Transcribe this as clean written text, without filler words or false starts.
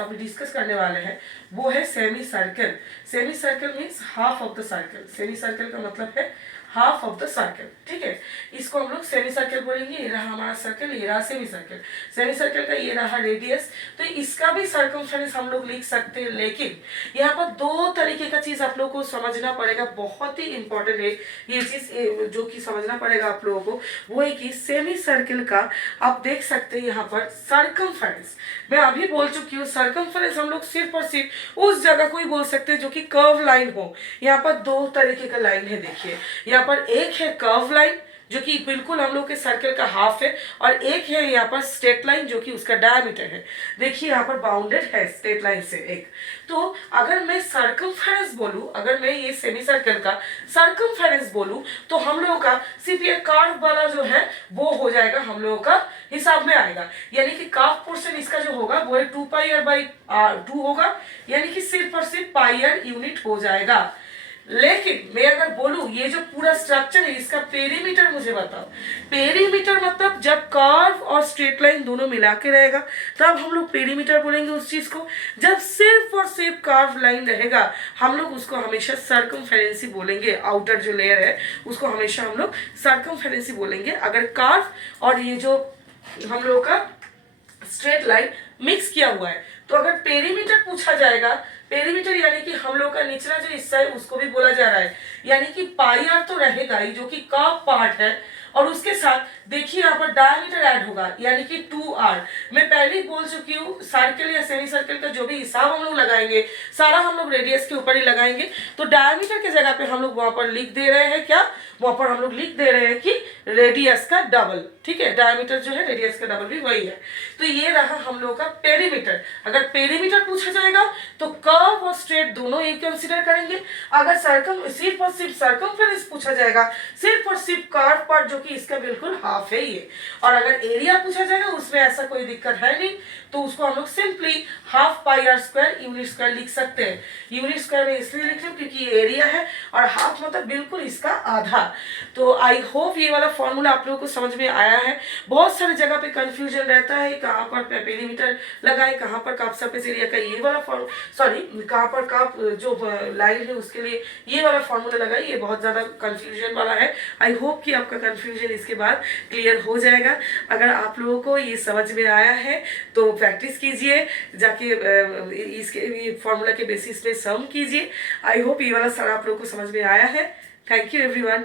अभी डिस्कस करने वाले हैं वो है semi circle. Semi circle means half of the circle. Semi circle का मतलब है हाफ ऑफ द सर्कल, ठीक है। इसको हम लोग सेमी सर्कल बोलेंगे। ये रहा हमारा सर्कल, ये रहा सेमी सर्कल। सेमी सर्कल का ये रहा रेडियस, तो इसका भी सर्कमफ्रेंस हम लोग लिख सकते हैं। लेकिन यहाँ पर दो तरीके का चीज आप लोगों को समझना पड़ेगा, बहुत ही इंपॉर्टेंट है ये चीज जो कि समझना पड़ेगा आप लोगों को। वो है कि सेमी सर्कल का आप देख सकते हैं यहाँ पर सर्कमफ्रेंस, मैं अभी बोल चुकी हूँ सर्कमफ्रेंस हम लोग सिर्फ और सिर्फ उस जगह को ही बोल सकते हैं जो कि कर्व लाइन हो। यहाँ पर दो तरीके का लाइन है, देखिए यहाँ पर एक है कर्व लाइन जो कि बिल्कुल हम लोग के सर्कल का हाफ है, और एक है यहाँ पर स्ट्रेट लाइन जो कि उसका डायमीटर है। देखिए यहाँ पर बाउंडेड है स्ट्रेट लाइन से एक। तो अगर मैं सर्कमफेरेंस बोलूं, अगर मैं ये सेमी सर्कल का सर्कमफेरेंस बोलूं, तो हम लोगों का सिर्फ ये कर्व वाला जो है वो हो जाएगा, हम लोगों का हिसाब में आएगा। यानी कि कर्व पोर्शन इसका जो होगा वो है 2πr/2 होगा, यानी कि सिर्फ और सिर्फ पाई/r यूनिट हो जाएगा। लेकिन मैं अगर बोलूं ये जो पूरा स्ट्रक्चर है इसका पेरीमीटर मुझे बताओ। पेरीमीटर मतलब जब कर्व और स्ट्रेट लाइन दोनों मिला के रहेगा तब हम लोग पेरीमीटर बोलेंगे उस चीज को। जब सिर्फ और सिर्फ कर्व लाइन रहेगा हम लोग उसको हमेशा सर्कमफेरेंस बोलेंगे। आउटर जो लेयर है उसको हमेशा हम लोग सर्कमफेरेंस बोलेंगे अगर कर्व और ये जो हम लोग का स्ट्रेट लाइन मिक्स किया हुआ है। तो अगर पेरीमीटर पूछा जाएगा, पेरीमीटर यानी कि हम लोग का निचला जो हिस्सा है उसको भी बोला जा रहा है, यानी कि पाई/r तो रहेगा ही जो कि कर्व पार्ट है, और उसके साथ देखिए यहाँ पर डायमीटर ऐड होगा यानी कि 2r। मैं पहले ही बोल चुकी हूँ सर्कल या सेमी सर्कल का जो भी हिसाब हम लोग लगाएंगे सारा हम लोग रेडियस के ऊपर ही लगाएंगे। तो डायमीटर के जगह पे हम लोग वहां पर लिख दे रहे हैं क्या, वहां पर हम लोग लिख दे रहे हैं कि रेडियस का डबल, ठीक है। डायमीटर जो है रेडियस का डबल भी वही है। तो ये रहा हम लोग का पेरीमीटर। अगर पेरीमीटर पूछा जाएगा तो कर्व और स्ट्रेट दोनों ही कंसीडर करेंगे। अगर सिर्फ और सिर्फ सर्कमफ्रेंस पूछा जाएगा, सिर्फ और सिर्फ कर्व पार्ट जो कि इसका बिल्कुल हाफ है ये। और अगर एरिया पूछा जाएगा उसमें ऐसा कोई दिक्कत है नहीं, तो उसको हम लोग simply half πr² unit square लिख सकते हैं। यूनिट स्क्वायर में इसलिए लिख रहे हैं क्योंकि ये एरिया है और हाफ मतलब बिल्कुल इसका आधा। तो आई होप ये वाला फॉर्मूला आप लोगों को समझ में आया है। बहुत सारे जगह पे कंफ्यूजन रहता है, कहाँ पर पेरीमीटर लगाए, कहाँ पर कर्व सरफेस एरिया का ये वाला कहाँ पर कर्व जो लाइन है उसके लिए ये वाला फॉर्मूला लगाए, ये बहुत ज्यादा कंफ्यूजन वाला है। आई होप कि आपका कंफ्यूजन इसके बाद क्लियर हो जाएगा। अगर आप लोगों को ये समझ में आया है तो प्रैक्टिस कीजिए, जाके इसके फॉर्मूला के बेसिस पे सम कीजिए। आई होप ये वाला सारा आप लोगों को समझ में आया है। Thank you everyone.